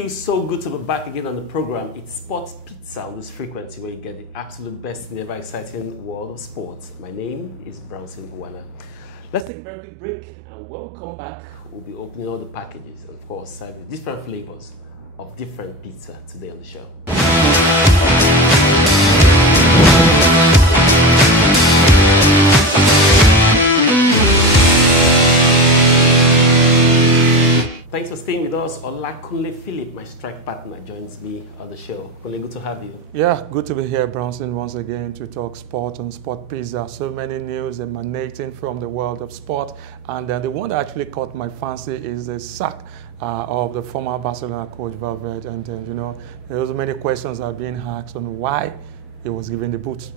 feels so good to be back again on the program. It's Sports Pizza on this frequency where you get the absolute best in the ever exciting world of sports. My name is Brownson Uwana. Let's take a very quick break, and when we come back, we'll be opening all the packages and, of course, serving different flavors of different pizza today on the show. Thanks for staying with us. Olakunle Philip, my strike partner, joins me on the show. Kunle, good to have you. Yeah, good to be here, Brownson, once again to talk sport and Sport Pizza. So many news emanating from the world of sport. And the one that actually caught my fancy is the sack of the former Barcelona coach Valverde. And, you know, there was many questions that are being asked on why he was given the boot.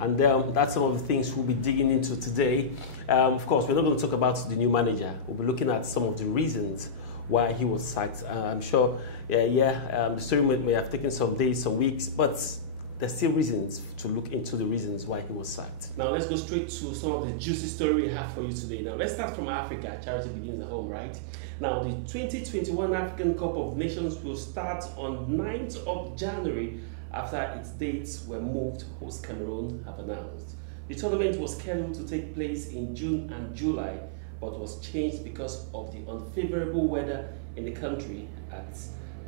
And that's some of the things we'll be digging into today. Of course, we're not going to talk about the new manager. We'll be looking at some of the reasons why he was sacked. I'm sure, the story may have taken some days, some weeks, but there's still reasons to look into the reasons why he was sacked. Now let's go straight to some of the juicy story we have for you today. Now let's start from Africa. Charity begins at home, right? Now the 2021 African Cup of Nations will start on 9th of January after its dates were moved, host Cameroon have announced. The tournament was scheduled to take place in June and July, but was changed because of the unfavorable weather in the country at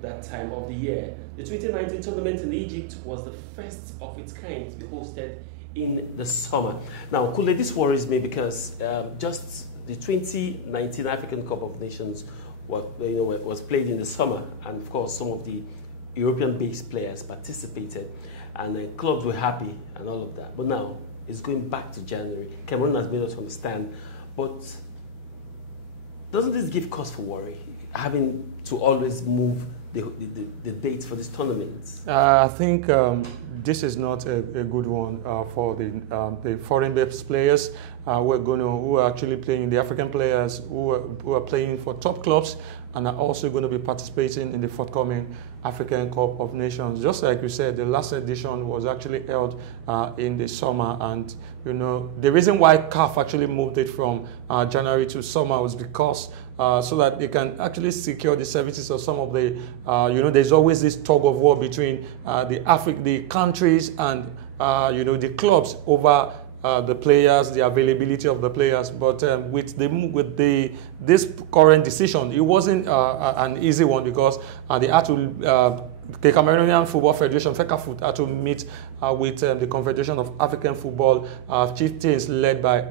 that time of the year. The 2019 tournament in Egypt was the first of its kind to be hosted in the summer. Now, Kule, this worries me because just the 2019 African Cup of Nations was played in the summer, and of course some of the European-based players participated, and clubs were happy and all of that. But now it's going back to January. Cameroon has made us understand, but doesn't this give cause for worry, having to always move the dates for this tournament? I think this is not a good one for the foreign-based players who are actually playing, the African players who are playing for top clubs and are also going to be participating in the forthcoming African Cup of Nations. Just like you said, the last edition was actually held in the summer, and you know the reason why CAF actually moved it from January to summer was because so that they can actually secure the services of some of the, there's always this tug of war between the countries and the clubs over the players, the availability of the players. But with this current decision, it wasn't an easy one because they had to. The Cameroonian Football Federation, FECAFOOT, had to meet with the Confederation of African Football chieftains led by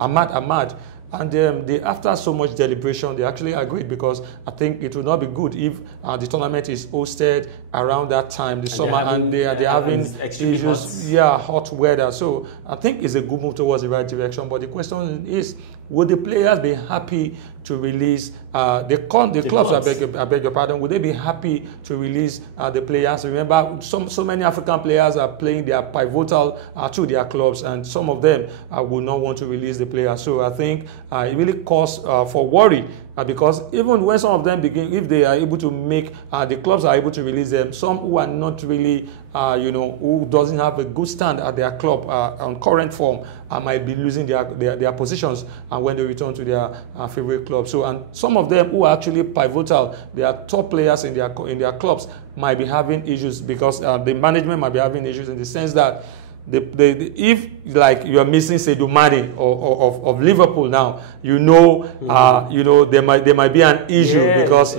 Ahmad. And after so much deliberation, they actually agreed because I think it would not be good if the tournament is hosted around that time, the summer, and they're having issues, hot weather. So I think it's a good move towards the right direction. But the question is, would the players be happy to release the clubs? I beg your pardon. Would they be happy to release the players? Remember, so many African players are playing their pivotal to their clubs, and some of them would not want to release the players. So I think it really cause for worry. Because even when some of them begin, if they are able to make, the clubs are able to release them, some who are not really, who doesn't have a good stand at their club on current form, might be losing their positions when they return to their favorite club. So, and some of them who are actually pivotal, they are top players in their clubs, might be having issues because the management might be having issues in the sense that if like you are missing Sadio Mane of Liverpool now, there might be an issue because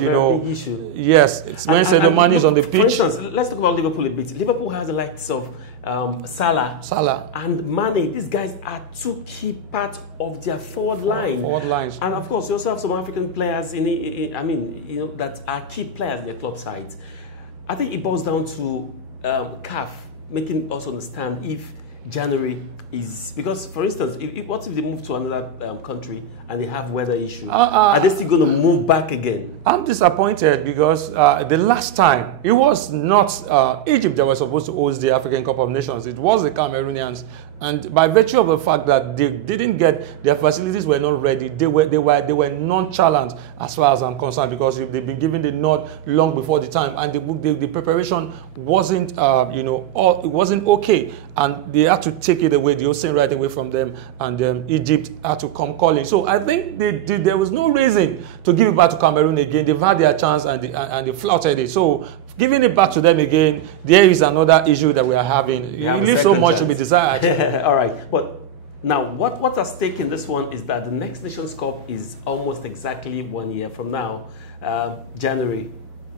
yes, it's when Sadio Mane is on the pitch. For instance, let's talk about Liverpool a bit. Liverpool has the likes of Salah and Mane. These guys are two key parts of their forward lines. And of course, you also have some African players that are key players in their club sides. I think it boils down to CAF making us understand if January is, because for instance, what if they move to another country and they have weather issues? Are they still going to move back again? I'm disappointed because the last time it was not Egypt that was supposed to host the African Cup of Nations. It was the Cameroonians, and by virtue of the fact that they didn't get their facilities were not ready, they were nonchalant as far as I'm concerned, because they've been given the nod long before the time, and the preparation wasn't it wasn't okay, and they had to take it away, the Hussein right away from them, and Egypt had to come calling. So I think there was no reason to give it back to Cameroon again. They've had their chance and they flouted it. So giving it back to them again, there is another issue that we are having. It leaves so much to be desired. All right. But now, what's at stake in this one is that the next Nations Cup is almost exactly 1 year from now. January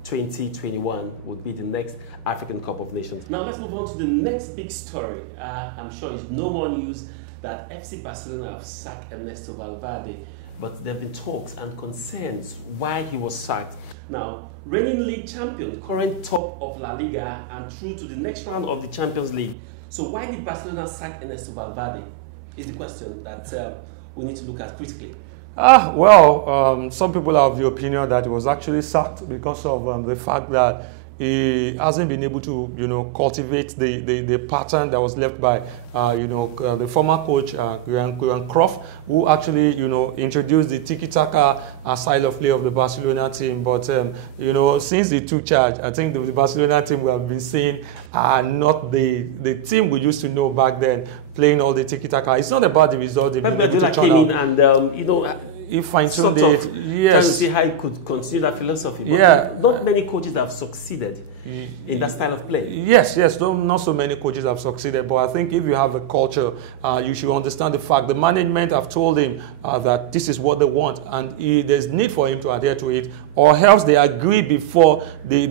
2021 would be the next African Cup of Nations. Now, let's move on to the next big story. I'm sure it's no more news that FC Barcelona have sacked Ernesto Valverde, but there have been talks and concerns why he was sacked. Now, reigning league champion, current top of La Liga, and through to the next round of the Champions League. So why did Barcelona sack Ernesto Valverde? Is the question that we need to look at critically. Well, some people are of the opinion that he was actually sacked because of the fact that he hasn't been able to, cultivate the pattern that was left by, the former coach, Johan Cruyff, who actually, introduced the tiki-taka style of play of the Barcelona team. But, since they took charge, I think the Barcelona team we have been seeing are not the team we used to know back then, playing all the tiki-taka. It's not about the result. Pep Guardiola came in and, he fine-tuned it. Yes. Trying to see how he could continue that philosophy. But yeah. Not many coaches have succeeded in that style of play. Yes. Not so many coaches have succeeded. But I think if you have a culture, you should understand the fact. The management have told him that this is what they want, and there's need for him to adhere to it, or else they agree before the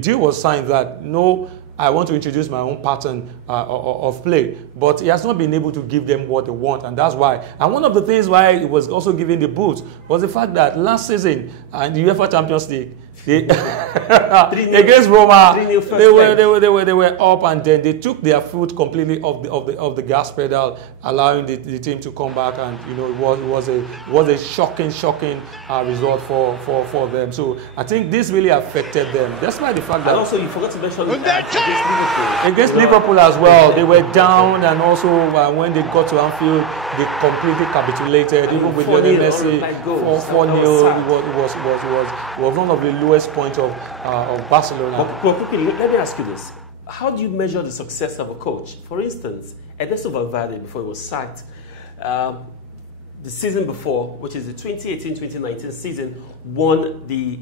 deal was signed that no, I want to introduce my own pattern of play. But he has not been able to give them what they want, and that's why. And one of the things why he was also given the boot was the fact that last season in the UEFA Champions League, against Roma, they were up, and then they took their foot completely off the gas pedal, allowing the team to come back, and it was a shocking result for them. So I think this really affected them. Despite the fact that, and also you forgot to mention against Liverpool as well, they were down, and also when they got to Anfield, they completely capitulated. Even with Lionel Messi, 4-0, it was one of the lowest points of Barcelona. But quickly, let me ask you this. How do you measure the success of a coach? For instance, Ernesto Valverde, before he was sacked, the season before, which is the 2018-2019 season, won the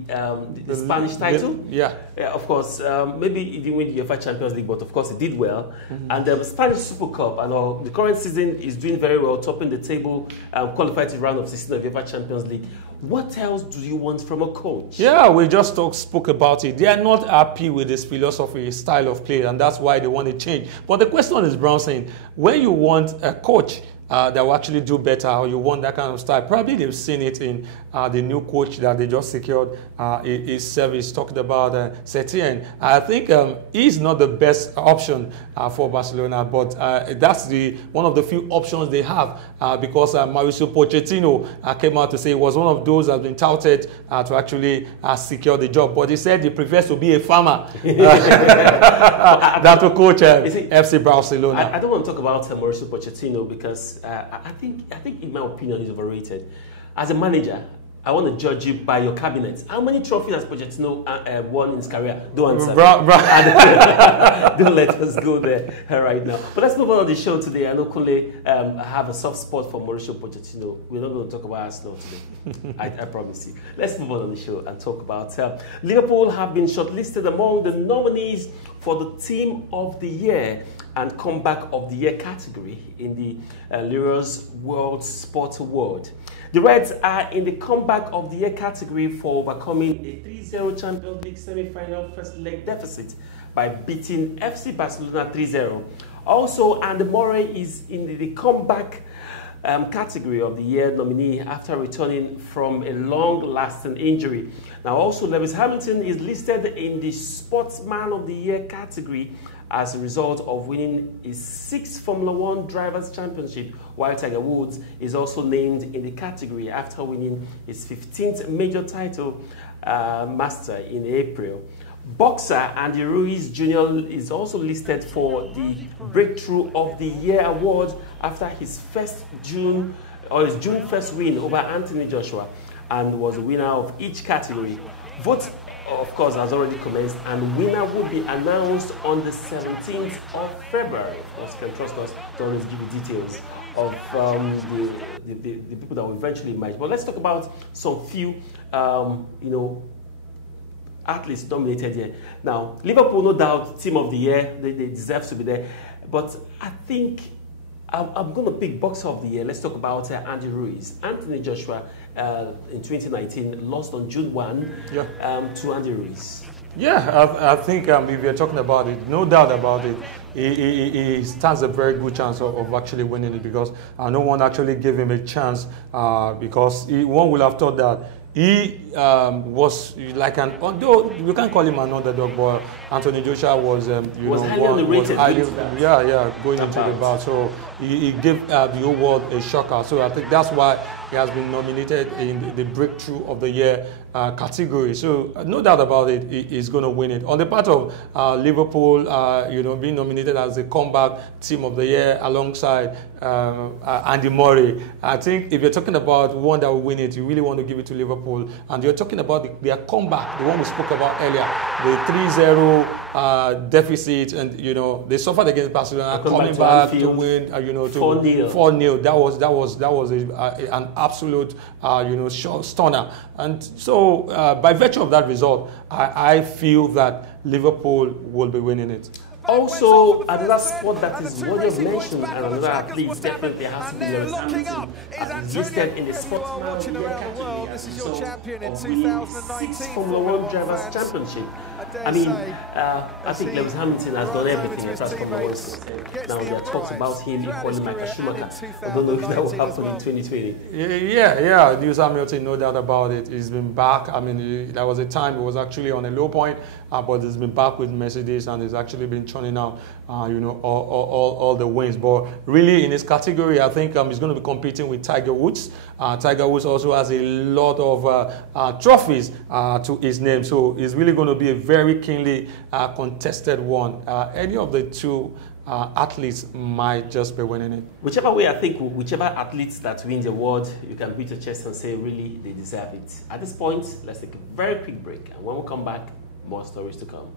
Spanish title. Yeah. Of course, maybe he didn't win the UEFA Champions League, but of course he did well. And the Spanish Super Cup, and the current season is doing very well, topping the table, qualified to round of 16 of the UEFA Champions League. What else do you want from a coach? Yeah, we just spoke about it. They are not happy with this philosophy, his style of play, and that's why they want to change. But the question is, Brownson, when you want a coach that will actually do better, or you want that kind of style, probably they've seen it in the new coach that they just secured his service, talked about Setien. I think he's not the best option for Barcelona, but that's one of the few options they have, because Mauricio Pochettino came out to say he was one of those that has been touted to actually secure the job, but he said he prefers to be a farmer than to coach FC Barcelona. I don't want to talk about Mauricio Pochettino because I think in my opinion he's overrated. As a manager, I want to judge you by your cabinet. How many trophies has Pochettino won in his career? Don't answer. Don't let us go there right now. But let's move on to the show today. I know Kunle have a soft spot for Mauricio Pochettino. We're not going to talk about Arsenal today. I promise you. Let's move on the show and talk about Liverpool have been shortlisted among the nominees for the Team of the Year and Comeback of the Year category in the Lira's World Sport Award. The Reds are in the Comeback of the Year category for overcoming a 3-0 Champions League semi-final first leg deficit by beating FC Barcelona 3-0. Also, Andy Murray is in the Comeback category of the year nominee after returning from a long-lasting injury. Now, also, Lewis Hamilton is listed in the Sportsman of the Year category as a result of winning his 6th Formula One Drivers' Championship, while Tiger Woods is also named in the category after winning his 15th major title, Master, in April. Boxer Andy Ruiz Jr. is also listed for the Breakthrough of the Year award after his June 1st win over Anthony Joshua, and was the winner of each category. Votes of course, has already commenced, and winner will be announced on the 17th of February. Of course, you can trust us to always give you details of the people that will eventually emerge. But let's talk about some few, athletes nominated here. Now, Liverpool, no doubt, team of the year, they deserve to be there. But I think I'm going to pick boxer of the year. Let's talk about Andy Ruiz. Anthony Joshua in 2019 lost on June 1 to Andy Ruiz. Yeah, I think if you're talking about it, no doubt about it, he stands a very good chance of actually winning it, because no one actually gave him a chance because one would have thought that he was like an, although you can't call him an underdog, but Anthony Joshua was, going into the bout. So he gave the whole world a shocker. So I think that's why he has been nominated in the Breakthrough of the Year category. So no doubt about it, he's going to win it. On the part of Liverpool, being nominated as the comeback team of the year alongside Andy Murray, I think if you're talking about one that will win it, you really want to give it to Liverpool. And you're talking about their comeback, the one we spoke about earlier, the 3-0 deficit, and they suffered against Barcelona, coming back to win, to 4-0. That was an absolute, stunner. And so, by virtue of that result, I feel that Liverpool will be winning it. Also, another sport that is worthy of mention and another athlete definitely has to be Lewis Hamilton, as listed in the Sportsman of the Year category as a result of winning 6 Formula 1 Drivers' Championship. I mean, I think Lewis Hamilton has done everything as far as Formula 1 is concerned. Now, there are talks about him equaling Michael Schumacher. I don't know if that will happen in 2020. Yeah, Lewis Hamilton, no doubt about it. He's been back. I mean, there was a time he was actually on a low point, but he's been back with Mercedes, and he's actually been turning out, all the wins. But really, in his category, I think he's going to be competing with Tiger Woods. Tiger Woods also has a lot of trophies to his name, so it's really going to be a very keenly contested one. Any of the two athletes might just be winning it. Whichever way, I think whichever athletes that win the award, you can beat your chest and say, really, they deserve it. At this point, let's take a very quick break, and when we come back, more stories to come.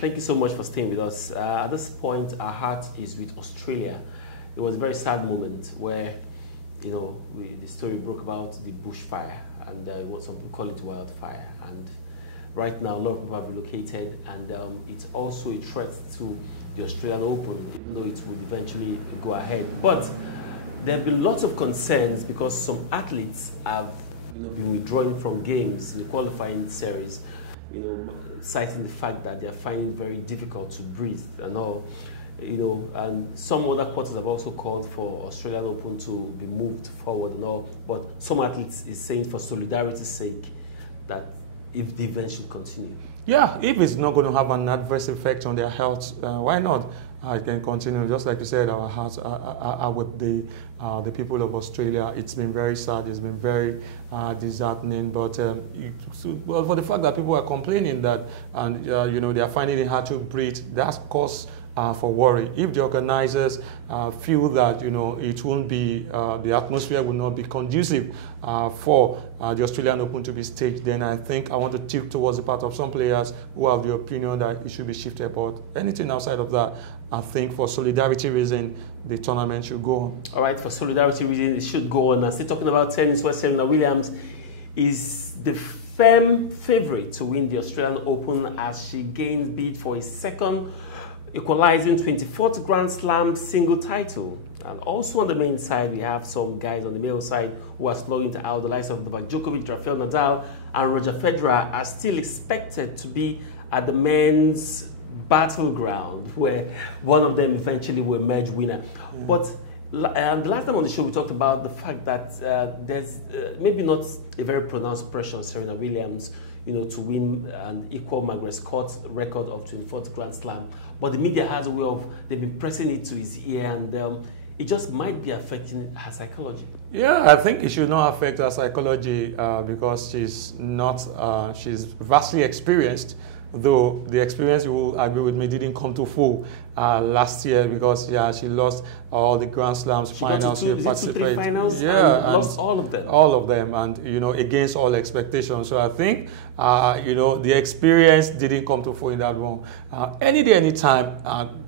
Thank you so much for staying with us. At this point, our heart is with Australia. It was a very sad moment where, the story broke about the bushfire, and what some people call it wildfire. And right now, a lot of people have relocated, and it's also a threat to the Australian Open, even though it would eventually go ahead. But there have been lots of concerns because some athletes have been withdrawing from games in the qualifying series, citing the fact that they are finding it very difficult to breathe and all. And some other quarters have also called for Australian Open to be moved forward and all. But some athletes is saying for solidarity's sake that if the event should continue. Yeah, if it's not going to have an adverse effect on their health, why not? I can continue. Just like you said, our hearts are with the people of Australia. It's been very sad. It's been very disheartening. But for the fact that people are complaining that, and they are finding it hard to breathe, that's cause for worry. If the organizers feel that it won't be, the atmosphere will not be conducive for the Australian Open to be staged, then I think I want to tilt towards the part of some players who have the opinion that it should be shifted. But anything outside of that, I think for solidarity reason, the tournament should go on. All right, for solidarity reason, it should go on. And still talking about tennis, where Serena Williams is the firm favorite to win the Australian Open as she gains bid for a second equalizing 24th Grand Slam single title. And also on the men's side, we have some guys on the male side who are slowing out. The likes of Novak Djokovic, Rafael Nadal, and Roger Federer are still expected to be at the men's battleground, where one of them eventually will emerge winner. But the last time on the show, we talked about the fact that there's maybe not a very pronounced pressure on Serena Williams, to win and equal Margaret Court's record of 24th Grand Slam. But the media has a way of, they've been pressing it to his ear, and it just might be affecting her psychology. Yeah, I think it should not affect her psychology because she's vastly experienced, though the experience, you will agree with me, didn't come to full. last year because she lost all the Grand Slams finals. She participated. Finals. Yeah, and lost all of them. All of them, and against all expectations. So I think the experience didn't come to full in that one. Any day, any time,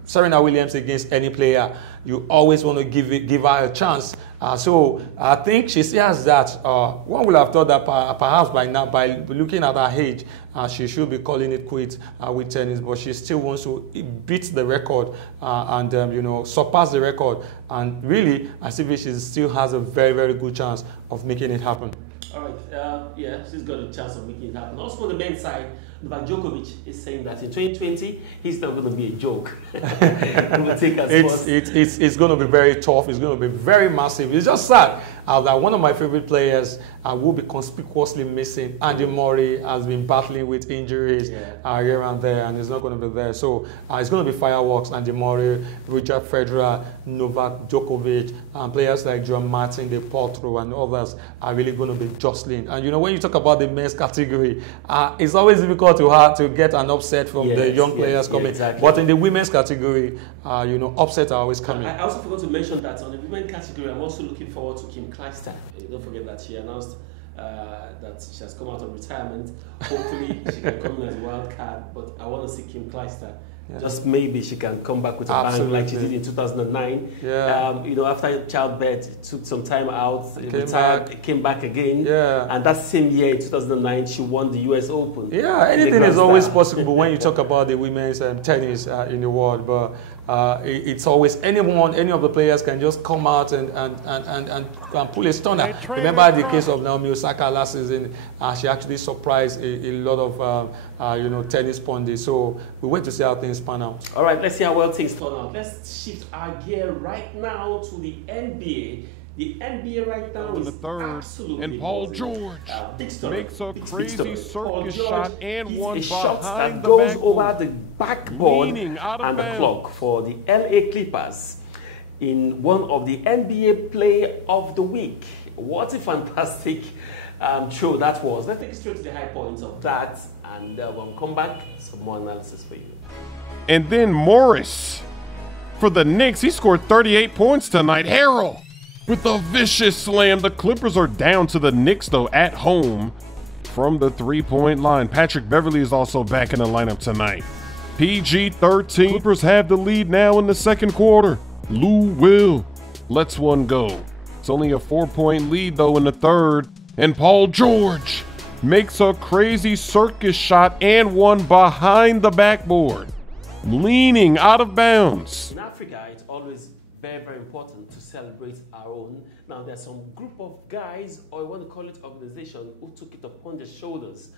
Serena Williams against any player, you always want to give her a chance. So I think she has that. One would have thought that perhaps by now, by looking at her age, she should be calling it quits with tennis, but she still wants to beat the record and surpass the record. And really, I see she still has a very, very good chance of making it happen. All right, she's got a chance of making it happen. Also on the men's side, Novak Djokovic is saying that in 2020, he's not going to be a joke. It's going to be very tough. It's going to be very massive. It's just sad that one of my favorite players will be conspicuously missing. Andy Murray has been battling with injuries here and there, and he's not going to be there. So it's going to be fireworks. Andy Murray, Roger Federer, Novak Djokovic, and players like John Martin, De Potro, and others are really going to be jostling. And when you talk about the men's category, it's always difficult to get an upset from the young players coming. Exactly. But in the women's category, upsets are always coming. I also forgot to mention that on the women's category, I'm also looking forward to Kim Clijsters. Don't forget that she announced that she has come out of retirement. Hopefully, she can come in as a wild card. But I want to see Kim Clijsters. Yeah. Just maybe she can come back with a bang like she did in 2009. Yeah. After childbirth, took some time out, came back again. Yeah. And that same year, in 2009, she won the US Open. Yeah, anything is always possible when you talk about the women's tennis in the world. But it's always any of the players can just come out and pull a stunner. Remember the case of Naomi Osaka last season? She actually surprised a lot of tennis pundits. So we wait to see how things pan out. All right, let's see how well things turn out. Let's shift our gear right now to the NBA. The NBA right now is absolutely and Paul George makes a crazy circus shot and one behind the goes backboard, over the backboard and the clock for the LA Clippers in one of the NBA Play of the Week. What a fantastic show that was. Let's take it straight to the high points of that, and we'll come back, some more analysis for you. And then Morris for the Knicks. He scored 38 points tonight. Harrell with a vicious slam. The Clippers are down to the Knicks, though, at home from the three-point line. Patrick Beverley is also back in the lineup tonight. PG-13. Clippers have the lead now in the second quarter. Lou Will lets one go. It's only a 4-point lead, though, in the third. And Paul George makes a crazy circus shot and one behind the backboard, leaning out of bounds. In Africa, it's always very, very important to celebrate our own. Now, there's some group of guys, or I want to call it organization, who took it upon their shoulders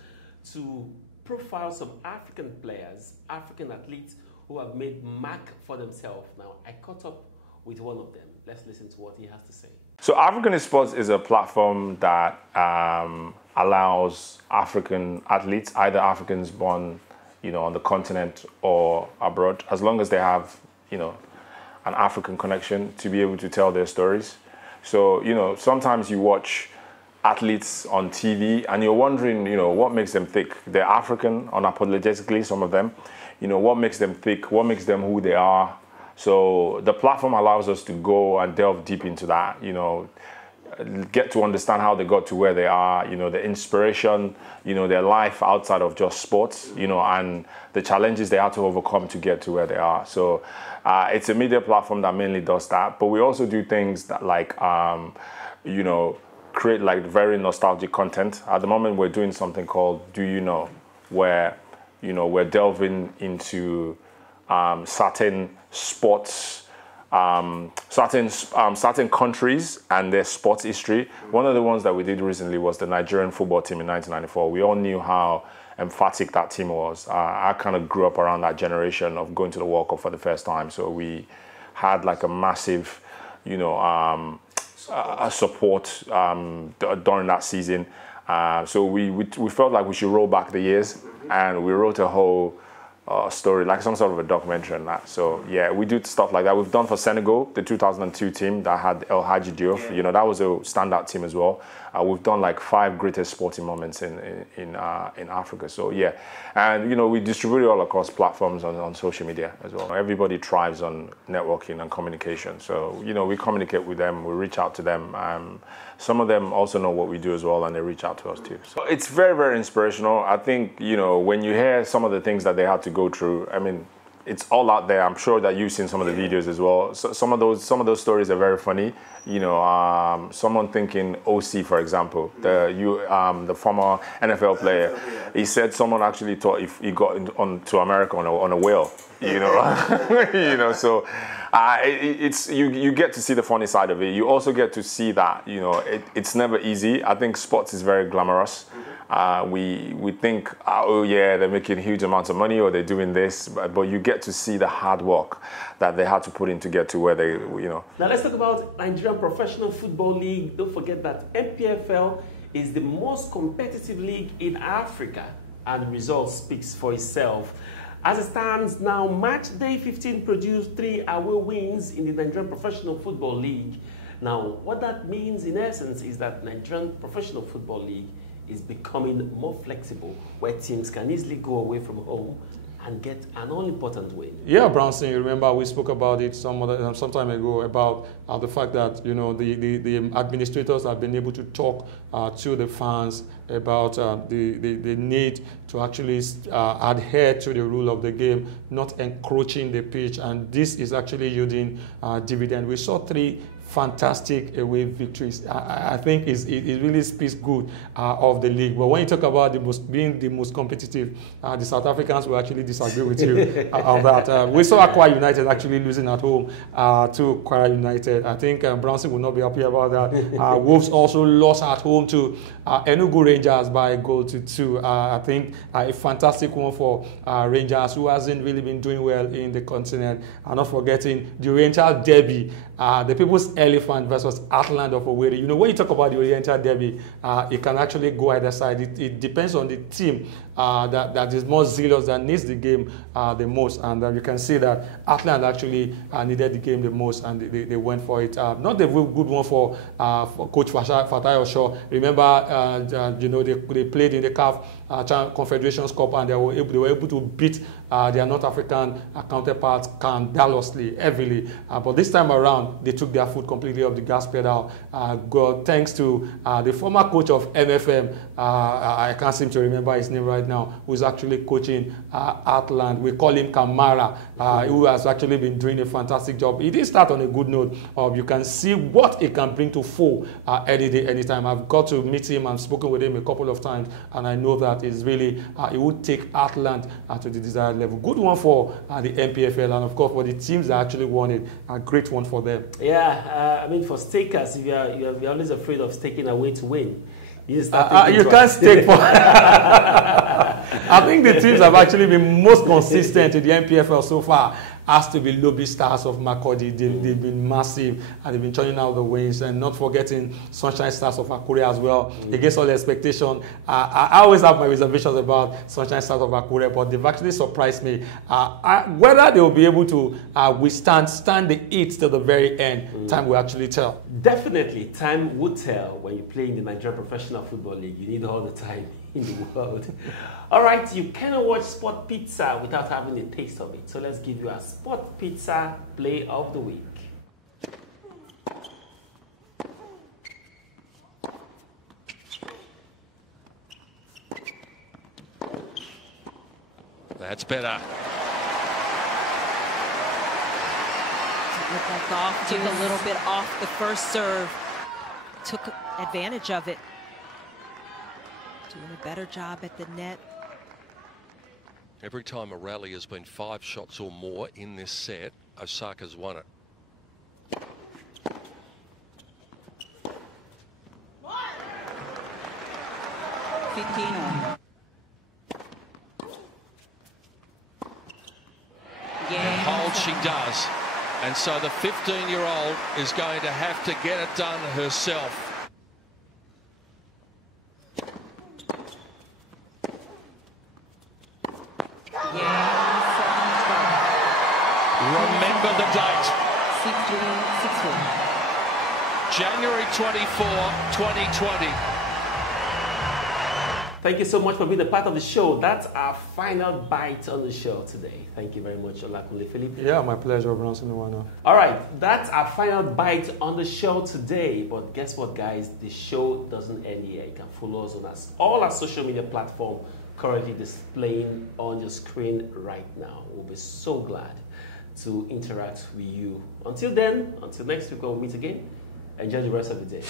to profile some African players, African athletes who have made mark for themselves. Now, I caught up with one of them. Let's listen to what he has to say. So African Sports is a platform that allows African athletes, either Africans born, on the continent or abroad, as long as they have, an African connection, to be able to tell their stories. So, sometimes you watch athletes on TV and you're wondering, what makes them think they're African unapologetically, some of them, what makes them think, what makes them who they are. So the platform allows us to go and delve deep into that, get to understand how they got to where they are, the inspiration, their life outside of just sports, and the challenges they had to overcome to get to where they are. So it's a media platform that mainly does that. But we also do things that create very nostalgic content. At the moment, we're doing something called Do You Know, where, we're delving into certain sports, certain countries and their sports history. One of the ones that we did recently was the Nigerian football team in 1994. We all knew how emphatic that team was. I kind of grew up around that generation of going to the World Cup for the first time. So we had a massive, support during that season. So we felt like we should roll back the years, and we wrote a whole story, like some sort of a documentary on that. So yeah, we do stuff like that. We've done for Senegal, the 2002 team that had El Hadji Diouf. That was a standout team as well. we've done like 5 greatest sporting moments in Africa. So yeah, and we distribute it all across platforms on social media as well. Everybody thrives on networking and communication. So we communicate with them, we reach out to them. Some of them also know what we do as well, and they reach out to us too. So it's very, very inspirational. I think when you hear some of the things that they had to go through, I mean, it's all out there. I'm sure that you've seen some of the videos as well. So some of those stories are very funny. Someone thinking OC, for example, the former NFL player, he said someone actually thought if he got to America on a whale, So you get to see the funny side of it. You also get to see that it's never easy. I think sports is very glamorous. We think, oh yeah, they're making huge amounts of money or they're doing this, but you get to see the hard work that they had to put in to get to where they, Now let's talk about Nigerian Professional Football League. Don't forget that NPFL is the most competitive league in Africa, and the result speaks for itself. As it stands now, match day 15 produced 3 away wins in the Nigerian Professional Football League. Now, what that means in essence is that Nigerian Professional Football League is becoming more flexible, where teams can easily go away from home and get an all-important win. Yeah, Brownson, you remember we spoke about it some time ago about the fact that the administrators have been able to talk to the fans about the need to actually adhere to the rule of the game, not encroaching the pitch, and this is actually yielding dividend. We saw 3 fantastic away victories. I think it really speaks good of the league. But when you talk about being the most competitive, the South Africans will actually disagree with you on that. We saw Aqua United actually losing at home to Kwara United. I think Brownson will not be happy about that. Wolves also lost at home to Enugu Rangers by a goal to 2. I think a fantastic one for Rangers, who hasn't really been doing well in the continent. And not forgetting the Oriental Derby, the People's Elephant versus Atland of Owerri. When you talk about the Oriental Derby, it can actually go either side. It depends on the team that is more zealous, that needs the game the most. And you can see that Atland actually needed the game the most, and they went for it. Not a good one for Coach Fatai Osho. Remember, they played in the CAF Confederations Cup, and they were able to beat their North African counterparts scandalously, heavily. But this time around, they took their foot completely off the gas pedal. Thanks to the former coach of MFM, I can't seem to remember his name right now, who's actually coaching Atland. We call him Kamara, who has actually been doing a fantastic job. He did start on a good note. You can see what it can bring to foe any day, anytime. I've got to meet him and spoken with him a couple of times, and I know that it's really, it would take Atland to the desired level. Good one for the NPFL, and of course for the teams that actually won it, a great one for them. Yeah, I mean, for stakers, if you're always afraid of staking away to win, you can't stake for. I think the teams have actually been most consistent in the NPFL so far. Has to be Lobby Stars of Makurdi. They've been massive, and they've been turning out the wins, and not forgetting Sunshine Stars of Akure as well. Against all expectation, I always have my reservations about Sunshine Stars of Akure, but they've actually surprised me. Whether they will be able to stand the heat till the very end, time will actually tell. Definitely, time would tell. When you play in the Nigerian Professional Football League, you need all the time in the world. All right, you cannot watch Sport Pizza without having a taste of it. So let's give you a Sport Pizza Play of the Week. That's better. Coco Gauff took a little bit off the first serve. Took advantage of it. Doing a better job at the net. Every time a rally has been 5 shots or more in this set, Osaka's won it. And hold she does. And so the 15-year-old is going to have to get it done herself. Remember the date. January 2024-2020. Thank you so much for being a part of the show. That's our final bite on the show today. Thank you very much, Olakunle Philip. Yeah, my pleasure, Bronson Iwano. All right, that's our final bite on the show today. But guess what, guys? The show doesn't end here. You can follow us on all our social media platforms currently displaying on your screen right now. We'll be so glad to interact with you. Until then, until next week, we'll meet again. Enjoy the rest of the day.